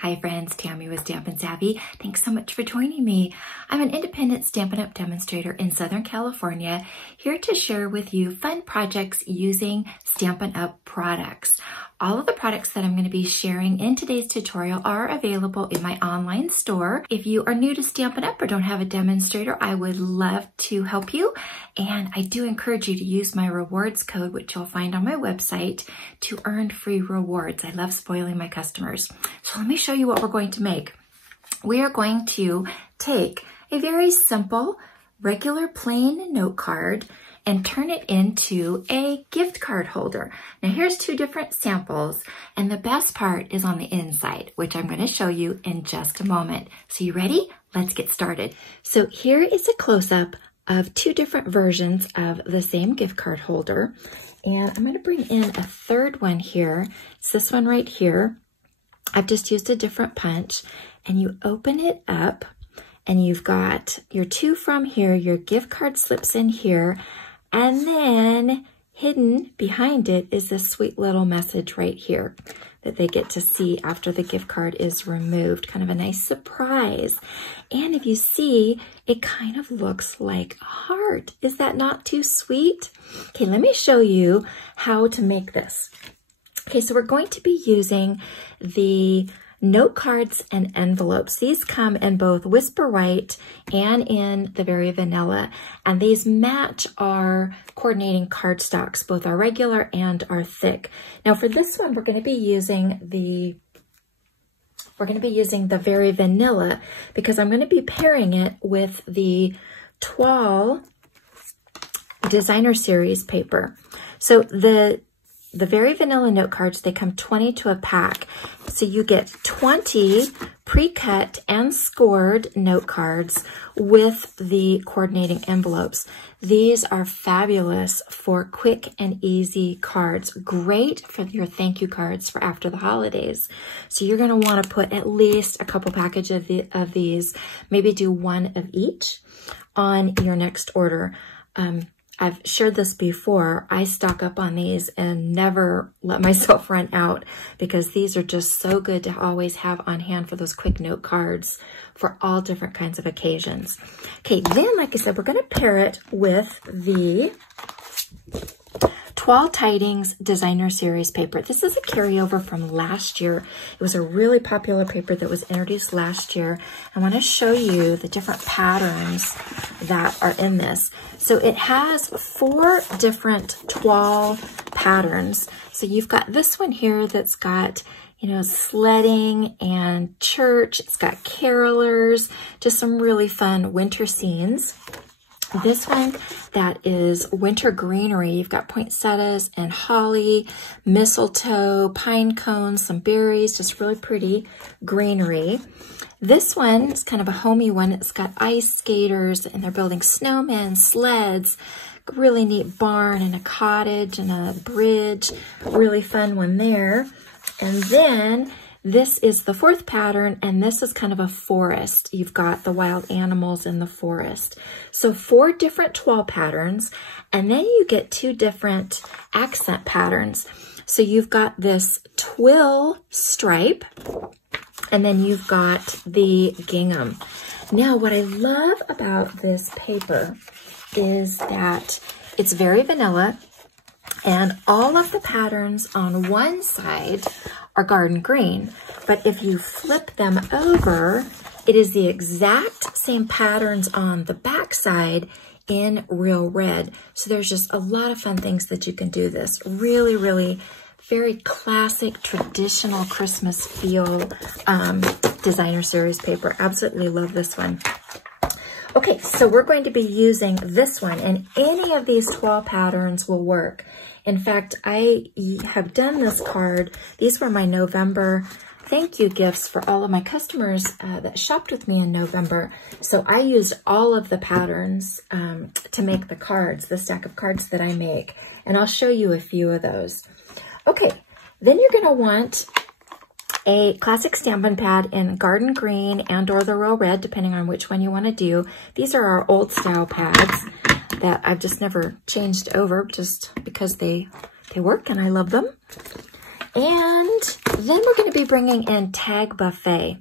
Hi friends, Tammy with Stampin' Savvy. Thanks so much for joining me. I'm an independent Stampin' Up demonstrator in Southern California, here to share with you fun projects using Stampin' Up products. All of the products that I'm going to be sharing in today's tutorial are available in my online store. If you are new to Stampin' Up or don't have a demonstrator, I would love to help you. And I do encourage you to use my rewards code, which you'll find on my website, to earn free rewards. I love spoiling my customers. So let me show you what we're going to make. We are going to take a very simple, regular plain note card and turn it into a gift card holder. Now here's two different samples, and the best part is on the inside, which I'm going to show you in just a moment. So you ready? Let's get started. So here is a close-up of two different versions of the same gift card holder, and I'm going to bring in a third one here. It's this one right here. I've just used a different punch, and you open it up and you've got your two from here, your gift card slips in here, and then hidden behind it is this sweet little message right here that they get to see after the gift card is removed. Kind of a nice surprise. And if you see, it kind of looks like a heart. Is that not too sweet? Okay, let me show you how to make this. Okay, so we're going to be using the note cards and envelopes. These come in both Whisper White and in the Very Vanilla, and these match our coordinating cardstocks, both our regular and our thick. Now for this one, we're going to be using the Very Vanilla because I'm going to be pairing it with the Toile Designer Series paper. So the Very Vanilla note cards, they come 20 to a pack. So you get 20 pre-cut and scored note cards with the coordinating envelopes. These are fabulous for quick and easy cards. Great for your thank you cards for after the holidays. So you're going to want to put at least a couple packages of these, maybe do one of each on your next order. I've shared this before. I stock up on these and never let myself run out because these are just so good to always have on hand for those quick note cards for all different kinds of occasions. Okay, then like I said, we're going to pair it with the Toile Tidings Designer Series paper. This is a carryover from last year. It was a really popular paper that was introduced last year. I want to show you the different patterns that are in this. So it has 4 different toile patterns. So you've got this one here that's got, you know, sledding and church. It's got carolers, just some really fun winter scenes. This one that is winter greenery, you've got poinsettias and holly, mistletoe, pine cones, some berries, just really pretty greenery. This one is kind of a homey one. It's got ice skaters and they're building snowmen, sleds, really neat barn and a cottage and a bridge. Really fun one there. And then this is the 4th pattern, and this is kind of a forest. You've got the wild animals in the forest. So 4 different toile patterns, and then you get 2 different accent patterns. So you've got this twill stripe, and then you've got the gingham. Now, what I love about this paper is that it's very vanilla, and all of the patterns on one side are garden green, but if you flip them over, it is the exact same patterns on the back side in real red. So there's just a lot of fun things that you can do this. Really, really very classic, traditional Christmas feel designer series paper. Absolutely love this one. Okay, so we're going to be using this one, and any of these toile patterns will work. In fact, I have done this card. These were my November thank you gifts for all of my customers that shopped with me in November. So I used all of the patterns to make the cards, the stack of cards that I make, and I'll show you a few of those. Okay, then you're gonna want a classic Stampin' pad in garden green and or the royal red, depending on which one you want to do. These are our old style pads that I've just never changed over just because they work and I love them. And Then we're going to be bringing in Tag Buffet.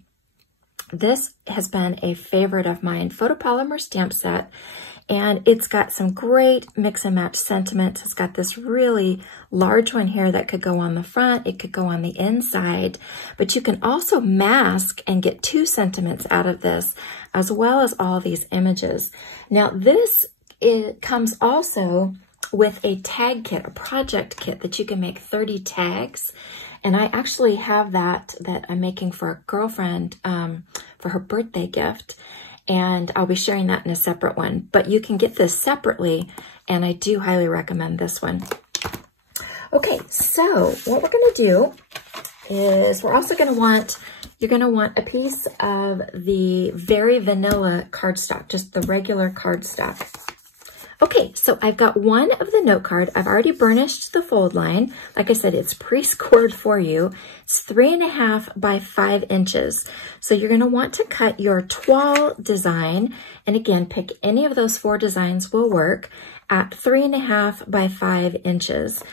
This has been a favorite of mine, Photopolymer stamp set, and it's got some great mix and match sentiments. It's got this really large one here that could go on the front, it could go on the inside, but you can also mask and get 2 sentiments out of this, as well as all these images. Now this comes also with a tag kit, a project kit that you can make 30 tags. And I actually have that I'm making for a girlfriend for her birthday gift. And I'll be sharing that in a separate one. But you can get this separately, and I do highly recommend this one. Okay, so what we're going to do is we're also going to want, you're going to want a piece of the very vanilla cardstock, just the regular cardstock. Okay, so I've got one of the note card. I've already burnished the fold line. Like I said, it's pre-scored for you. It's 3.5 by 5 inches. So you're gonna want to cut your toile design. And again, pick any of those 4 designs will work at 3.5 by 5 inches.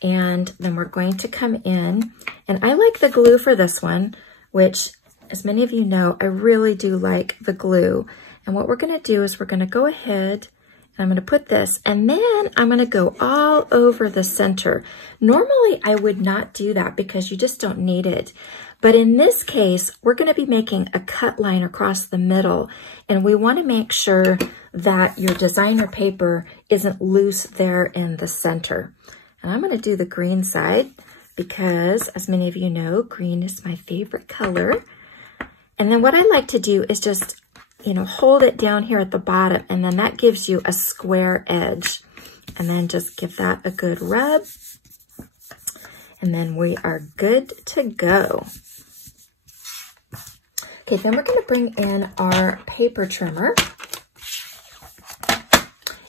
And then we're going to come in, and I like the glue for this one, which, as many of you know, I really do like the glue. And what we're gonna do is we're gonna go ahead, I'm going to put this, and then I'm going to go all over the center. Normally, I would not do that because you just don't need it. But in this case, we're going to be making a cut line across the middle, and we want to make sure that your designer paper isn't loose there in the center. And I'm going to do the green side because, as many of you know, green is my favorite color. And then what I like to do is just, you know, hold it down here at the bottom, and then that gives you a square edge. And then just give that a good rub. And then we are good to go. Okay, then we're going to bring in our paper trimmer.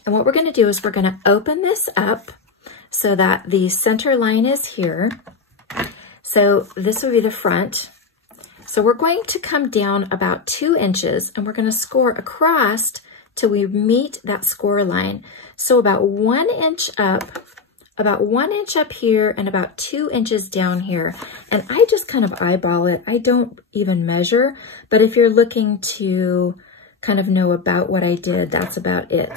And what we're going to do is we're going to open this up so that the center line is here. So this will be the front. So we're going to come down about 2 inches, and we're going to score across till we meet that score line. So about 1 inch up, about 1 inch up here, and about 2 inches down here. And I just kind of eyeball it. I don't even measure, but if you're looking to kind of know about what I did, that's about it.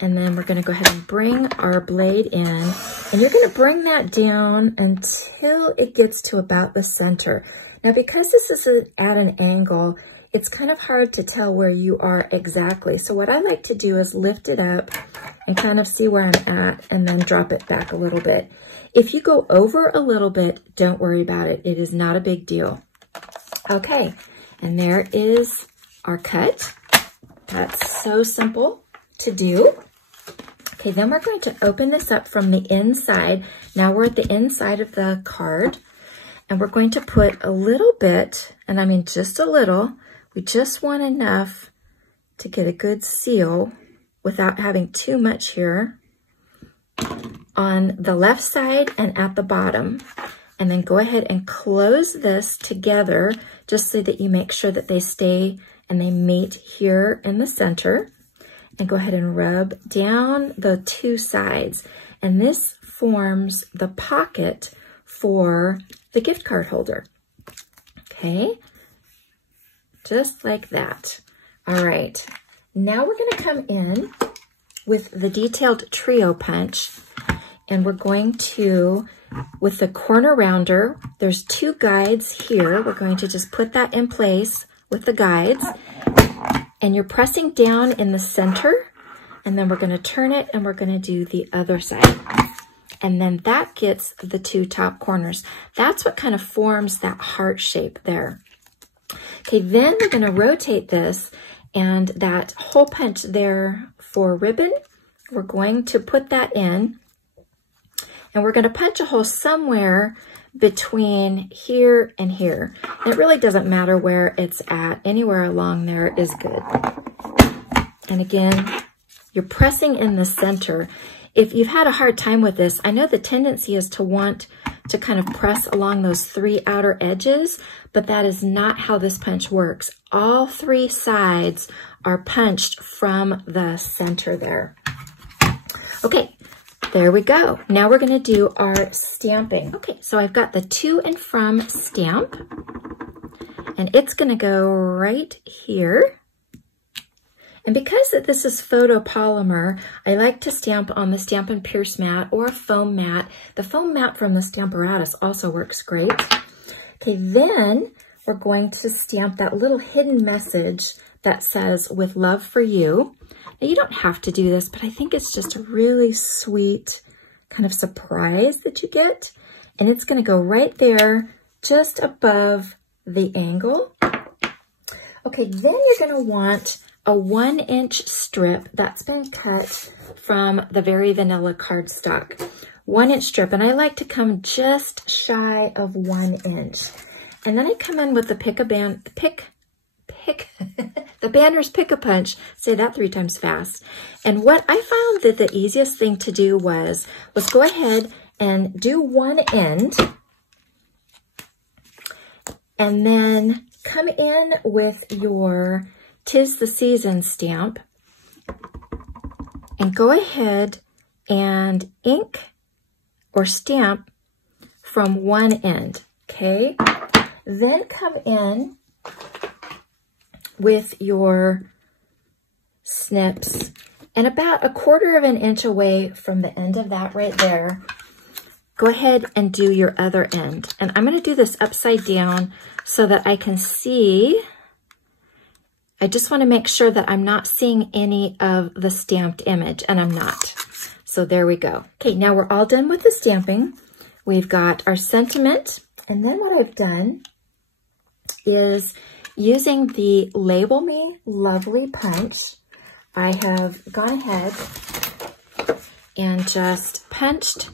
And then we're going to go ahead and bring our blade in, and you're going to bring that down until it gets to about the center. Now, because this is at an angle, it's kind of hard to tell where you are exactly. So what I like to do is lift it up and kind of see where I'm at, and then drop it back a little bit. If you go over a little bit, don't worry about it. It is not a big deal. Okay, and there is our cut. That's so simple to do. Okay, then we're going to open this up from the inside. Now we're at the inside of the card. And we're going to put a little bit, and I mean just a little, we just want enough to get a good seal without having too much here on the left side and at the bottom. And then go ahead and close this together just so that you make sure that they stay and they meet here in the center. And go ahead and rub down the 2 sides. And this forms the pocket for the gift card holder. Okay, just like that. All right, now we're going to come in with the detailed trio punch, and we're going to, with the corner rounder, there's 2 guides here. We're going to just put that in place with the guides, and you're pressing down in the center, and then we're going to turn it, and we're going to do the other side. And then that gets the 2 top corners. That's what kind of forms that heart shape there. Okay, then we're going to rotate this, and that hole punch there for ribbon, we're going to put that in, and we're going to punch a hole somewhere between here and here. And it really doesn't matter where it's at. Anywhere along there is good. And again, you're pressing in the center. If you've had a hard time with this, I know the tendency is to want to kind of press along those 3 outer edges, but that is not how this punch works. All 3 sides are punched from the center there. Okay, There we go. Now we're going to do our stamping. Okay, so I've got the to and from stamp, and it's going to go right here. And because this is photopolymer, I like to stamp on the Stampin Pierce mat or a foam mat. The foam mat from the Stamparatus also works great. Okay, then we're going to stamp that little hidden message that says, "With love for you." Now, you don't have to do this, but I think it's just a really sweet kind of surprise that you get. And it's going to go right there, just above the angle. Okay, then you're going to want a 1-inch strip that's been cut from the Very Vanilla cardstock. 1-inch strip, and I like to come just shy of 1 inch. And then I come in with the the Banner's Pick-a-Punch. Say that 3 times fast. And what I found that the easiest thing to do was go ahead and do one end, and then come in with your 'Tis the Season stamp and go ahead and ink or stamp from one end, okay? Then come in with your snips, and about 1/4 of an inch away from the end of that right there, go ahead and do your other end. And I'm going to do this upside down so that I can see. I just want to make sure that I'm not seeing any of the stamped image, and I'm not. So there we go. Okay, now we're all done with the stamping. We've got our sentiment, and then what I've done is using the Label Me Lovely punch, I have gone ahead and just punched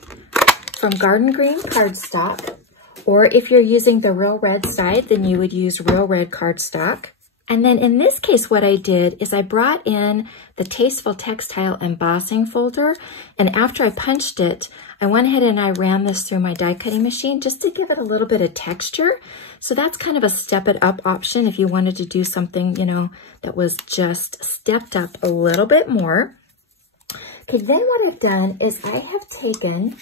from Garden Green cardstock, or if you're using the Real Red side, then you would use Real Red cardstock. And then in this case, what I did is I brought in the Tasteful Textile embossing folder, and after I punched it, I went ahead and I ran this through my die cutting machine just to give it a little bit of texture. So that's kind of a step it up option if you wanted to do something, you know, that was just stepped up a little bit more. Okay, then what I've done is I have taken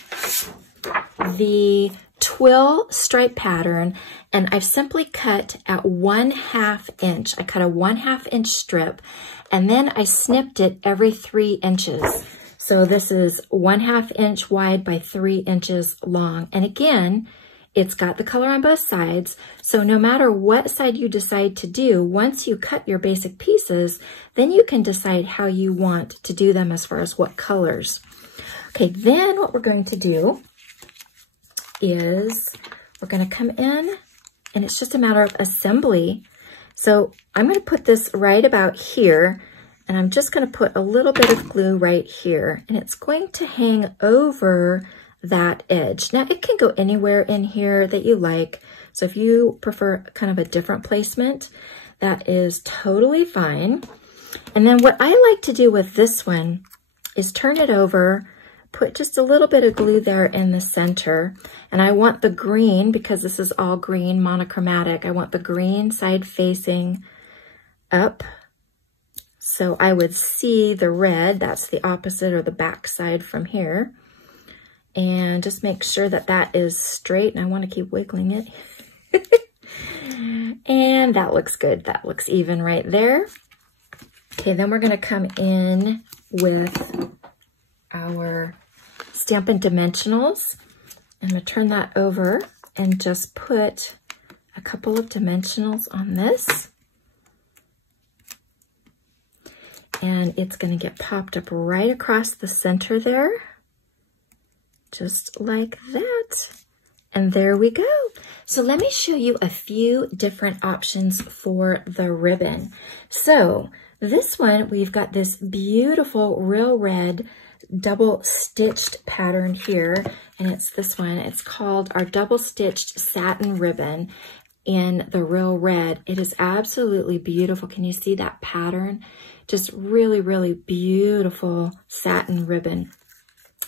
the twill stripe pattern and I've simply cut at 1/2 inch. I cut a 1/2 inch strip, and then I snipped it every 3 inches. So this is 1/2 inch wide by 3 inches long. And again, it's got the color on both sides. So no matter what side you decide to do, once you cut your basic pieces, then you can decide how you want to do them as far as what colors. Okay, then what we're going to do is we're going to come in, and it's just a matter of assembly. So I'm going to put this right about here, and I'm just going to put a little bit of glue right here, and it's going to hang over that edge. Now it can go anywhere in here that you like. So if you prefer kind of a different placement, that is totally fine. And then what I like to do with this one is turn it over, put just a little bit of glue there in the center. And I want the green, because this is all green monochromatic, I want the green side facing up. So I would see the red, that's the opposite or the back side from here. And just make sure that that is straight, and I want to keep wiggling it. And that looks good. That looks even right there. Okay, then we're going to come in with our Stampin Dimensionals. I'm going to turn that over and just put a couple of dimensionals on this. And it's going to get popped up right across the center there. Just like that. And there we go. So let me show you a few different options for the ribbon. So this one, we've got this beautiful Real Red double stitched pattern here. And it's this one. It's called our double stitched satin ribbon in the Real Red. It is absolutely beautiful. Can you see that pattern? Just really, really beautiful satin ribbon.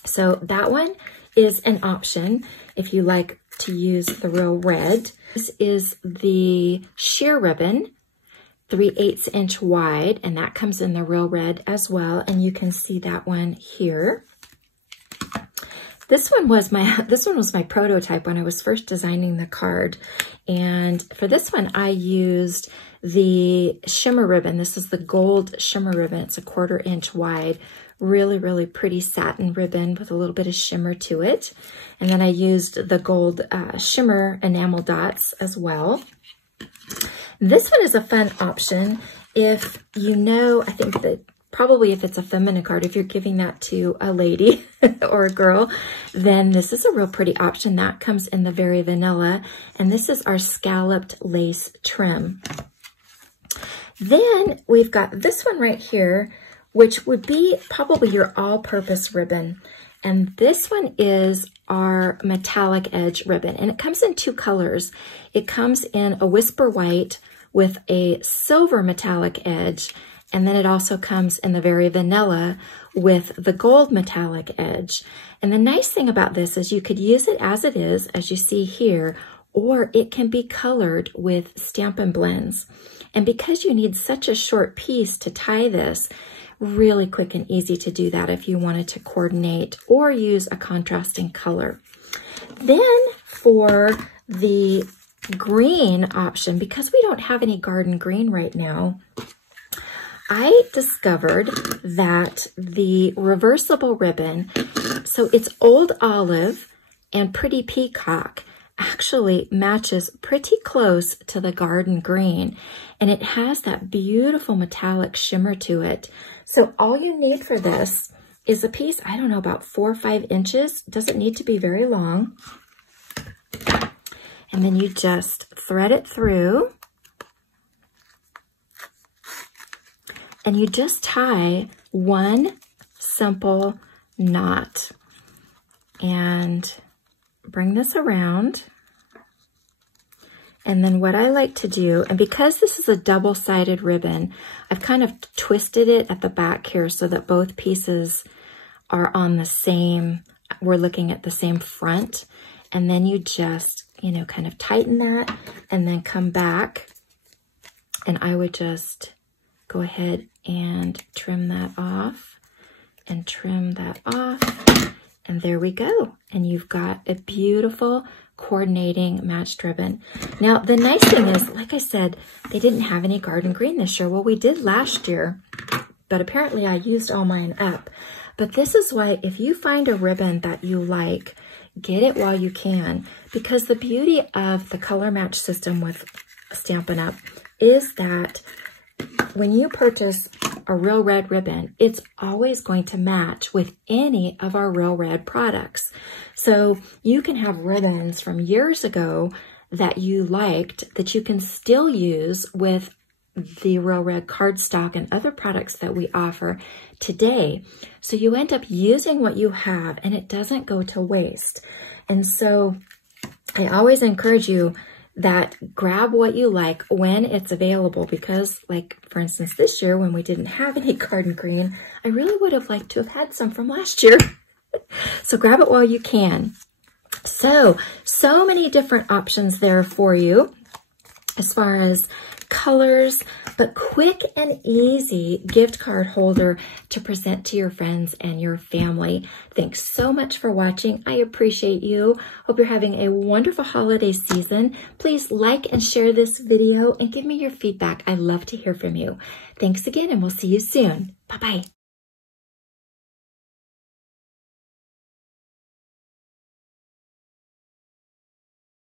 So that one is an option if you like to use the Real Red. This is the sheer ribbon, 3/8 inch wide, and that comes in the Real Red as well. And you can see that one here. This one was my prototype when I was first designing the card. And for this one, I used the shimmer ribbon. This is the gold shimmer ribbon. It's a 1/4 inch wide. Really, really pretty satin ribbon with a little bit of shimmer to it. And then I used the gold shimmer enamel dots as well. This one is a fun option if you know, I think that probably if it's a feminine card, if you're giving that to a lady or a girl, then this is a real pretty option. That comes in the Very Vanilla, and this is our scalloped lace trim. Then we've got this one right here, which would be probably your all-purpose ribbon. And this one is our metallic edge ribbon, and it comes in 2 colors. It comes in a whisper white with a silver metallic edge, and then it also comes in the Very Vanilla with the gold metallic edge. And the nice thing about this is you could use it as it is, as you see here, or it can be colored with Stampin' Blends. And because you need such a short piece to tie this, really quick and easy to do that if you wanted to coordinate or use a contrasting color. Then for the green option, because we don't have any garden green right now, I discovered that the reversible ribbon, so it's Old Olive and Pretty Peacock, actually matches pretty close to the garden green, and it has that beautiful metallic shimmer to it. So all you need for this is a piece, I don't know, about 4 or 5 inches. Doesn't need to be very long. And then you just thread it through. And you just tie one simple knot. And bring this around. And then what I like to do, and because this is a double-sided ribbon, I've kind of twisted it at the back here so that both pieces are on the same, we're looking at the same front. And then you just, you know, kind of tighten that and then come back. And I would just go ahead and trim that off and trim that off. And there we go. And you've got a beautiful coordinating matched ribbon. Now, the nice thing is, like I said, they didn't have any garden green this year. Well, we did last year, but apparently I used all mine up. But this is why if you find a ribbon that you like, get it while you can, because the beauty of the color match system with Stampin' Up! Is that when you purchase a Real Red ribbon, it's always going to match with any of our Real Red products. So you can have ribbons from years ago that you liked that you can still use with the Real Red cardstock and other products that we offer today. So you end up using what you have and it doesn't go to waste. And so I always encourage you that grab what you like when it's available, because like, for instance, this year when we didn't have any garden green, I really would have liked to have had some from last year. So grab it while you can. So many different options there for you as far as colors, but quick and easy gift card holder to present to your friends and your family. Thanks so much for watching. I appreciate you. Hope you're having a wonderful holiday season. Please like and share this video and give me your feedback. I love to hear from you. Thanks again, and we'll see you soon. Bye-bye.